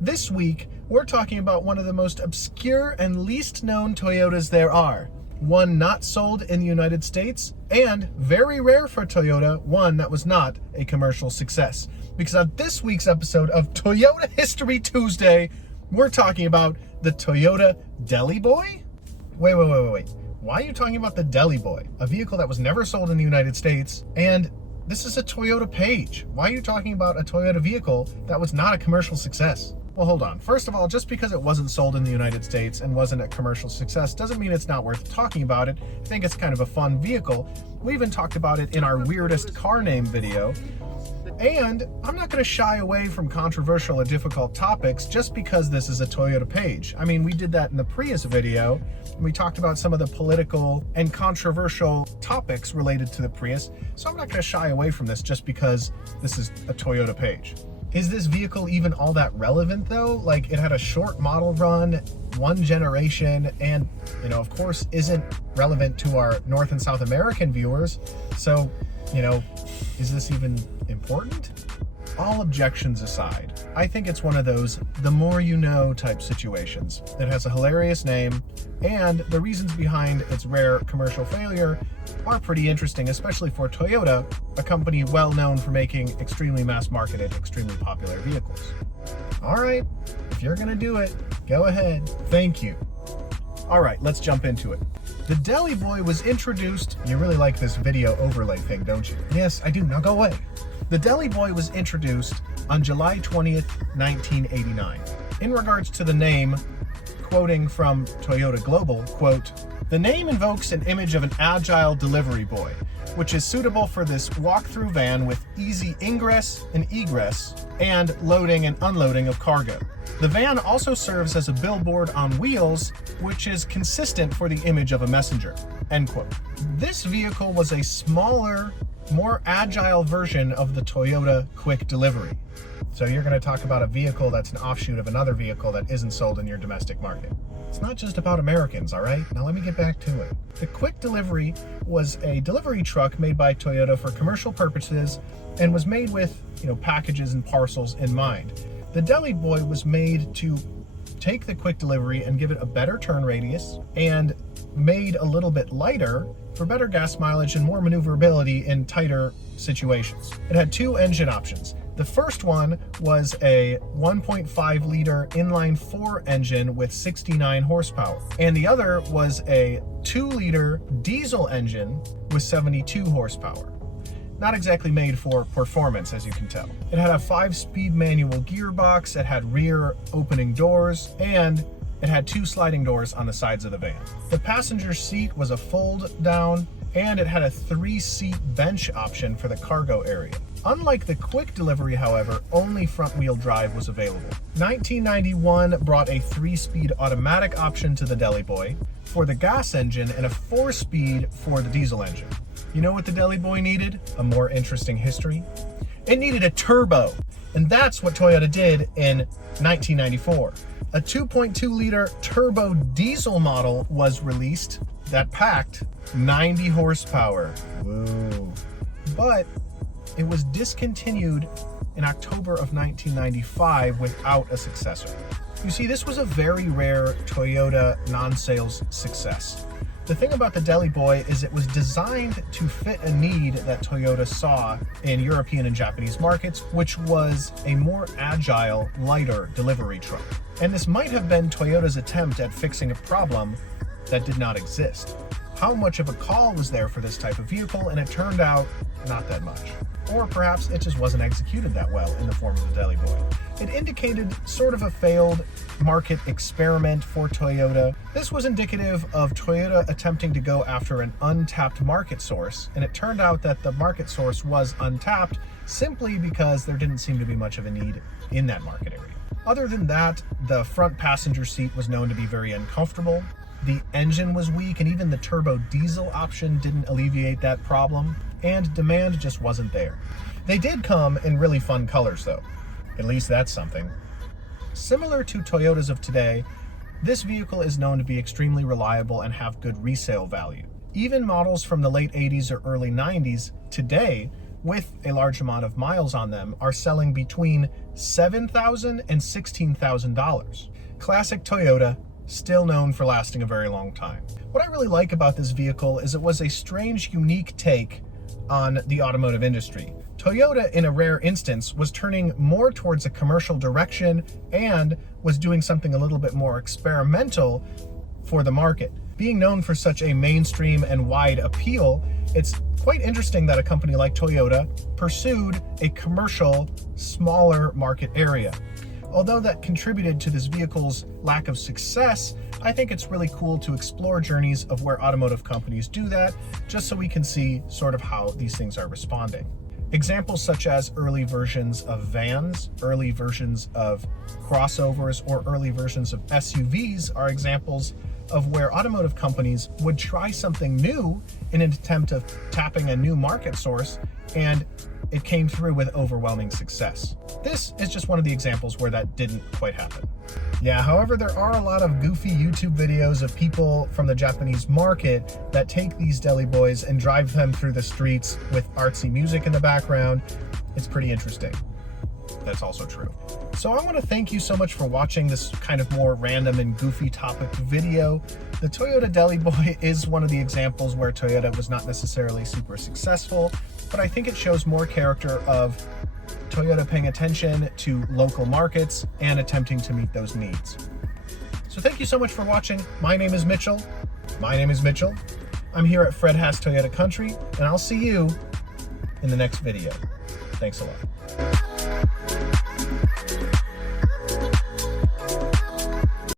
This week, we're talking about one of the most obscure and least known Toyotas there are. One not sold in the United States, and very rare for Toyota, one that was not a commercial success. Because on this week's episode of Toyota History Tuesday, we're talking about the Toyota Deli Boy? Wait. Why are you talking about the Deli Boy? A vehicle that was never sold in the United States, and this is a Toyota Page. Why are you talking about a Toyota vehicle that was not a commercial success? Well, hold on. First of all, just because it wasn't sold in the United States and wasn't a commercial success doesn't mean it's not worth talking about it. I think it's kind of a fun vehicle. We even talked about it in our weirdest car name video. And I'm not going to shy away from controversial or difficult topics just because this is a Toyota Page. I mean, we did that in the Prius video. We talked about some of the political and controversial topics related to the Prius. So I'm not going to shy away from this just because this is a Toyota Page. Is this vehicle even all that relevant though? Like, it had a short model run, one generation, and, of course, isn't relevant to our North and South American viewers. So, is this even important? All objections aside, I think it's one of those the more you know type situations. It has a hilarious name, and the reasons behind its rare commercial failure are pretty interesting, especially for Toyota, a company well known for making extremely mass-marketed, extremely popular vehicles. All right, if you're gonna do it, go ahead. Thank you. All right, let's jump into it. The Deli Boy was introduced. You really like this video overlay thing, don't you? Yes, I do. Now go away. The Deli Boy was introduced on July 20th, 1989. In regards to the name, quoting from Toyota Global, quote, "The name invokes an image of an agile delivery boy, which is suitable for this walk-through van with easy ingress and egress and loading and unloading of cargo. The van also serves as a billboard on wheels, which is consistent for the image of a messenger," end quote. This vehicle was a smaller, more agile version of the Toyota Quick Delivery. So you're going to talk about a vehicle that's an offshoot of another vehicle that isn't sold in your domestic market. It's not just about Americans, all right? Now let me get back to it. The Quick Delivery was a delivery truck made by Toyota for commercial purposes and was made with, packages and parcels in mind. The Deli Boy was made to take the Quick Delivery and give it a better turn radius and made a little bit lighter for better gas mileage and more maneuverability in tighter situations. It had two engine options. The first one was a 1.5 liter inline-4 engine with 69 horsepower. And the other was a 2 liter diesel engine with 72 horsepower. Not exactly made for performance, as you can tell. It had a 5-speed manual gearbox, it had rear opening doors, and it had 2 sliding doors on the sides of the van. The passenger seat was a fold down, and it had a 3-seat bench option for the cargo area. Unlike the Quick Delivery, however, only front-wheel drive was available. 1991 brought a 3-speed automatic option to the Deli Boy for the gas engine and a 4-speed for the diesel engine. You know what the Deli Boy needed? A more interesting history. It needed a turbo, and that's what Toyota did in 1994. A 2.2 liter turbo diesel model was released that packed 90 horsepower. Woo. But it was discontinued in October of 1995 without a successor. You see, this was a very rare Toyota non-sales success. The thing about the Deli Boy is it was designed to fit a need that Toyota saw in European and Japanese markets, which was a more agile, lighter delivery truck. And this might have been Toyota's attempt at fixing a problem that did not exist. How much of a call was there for this type of vehicle? And it turned out not that much. Or perhaps it just wasn't executed that well in the form of the Deli Boy. It indicated sort of a failed market experiment for Toyota. This was indicative of Toyota attempting to go after an untapped market source, and it turned out that the market source was untapped simply because there didn't seem to be much of a need in that market area. Other than that, the front passenger seat was known to be very uncomfortable. The engine was weak, and even the turbo diesel option didn't alleviate that problem, and demand just wasn't there. They did come in really fun colors though. At least that's something. Similar to Toyotas of today, this vehicle is known to be extremely reliable and have good resale value. Even models from the late 80s or early 90s today with a large amount of miles on them are selling between $7,000 and $16,000. Classic Toyota, still known for lasting a very long time. What I really like about this vehicle is it was a strange, unique take on the automotive industry. Toyota, in a rare instance, was turning more towards a commercial direction and was doing something a little bit more experimental for the market. Being known for such a mainstream and wide appeal, it's quite interesting that a company like Toyota pursued a commercial, smaller market area. Although that contributed to this vehicle's lack of success, I think it's really cool to explore journeys of where automotive companies do that, just so we can see sort of how these things are responding. Examples such as early versions of vans, early versions of crossovers, or early versions of SUVs are examples of where automotive companies would try something new in an attempt of tapping a new market source, and it came through with overwhelming success. This is just one of the examples where that didn't quite happen. Yeah, however, there are a lot of goofy YouTube videos of people from the Japanese market that take these Deli Boys and drive them through the streets with artsy music in the background. It's pretty interesting. That's also true. So I want to thank you so much for watching this kind of more random and goofy topic video. The Toyota Deli Boy is one of the examples where Toyota was not necessarily super successful, but I think it shows more character of Toyota paying attention to local markets and attempting to meet those needs. So thank you so much for watching. My name is Mitchell. I'm here at Fred Haas Toyota Country, and I'll see you in the next video. Thanks a lot.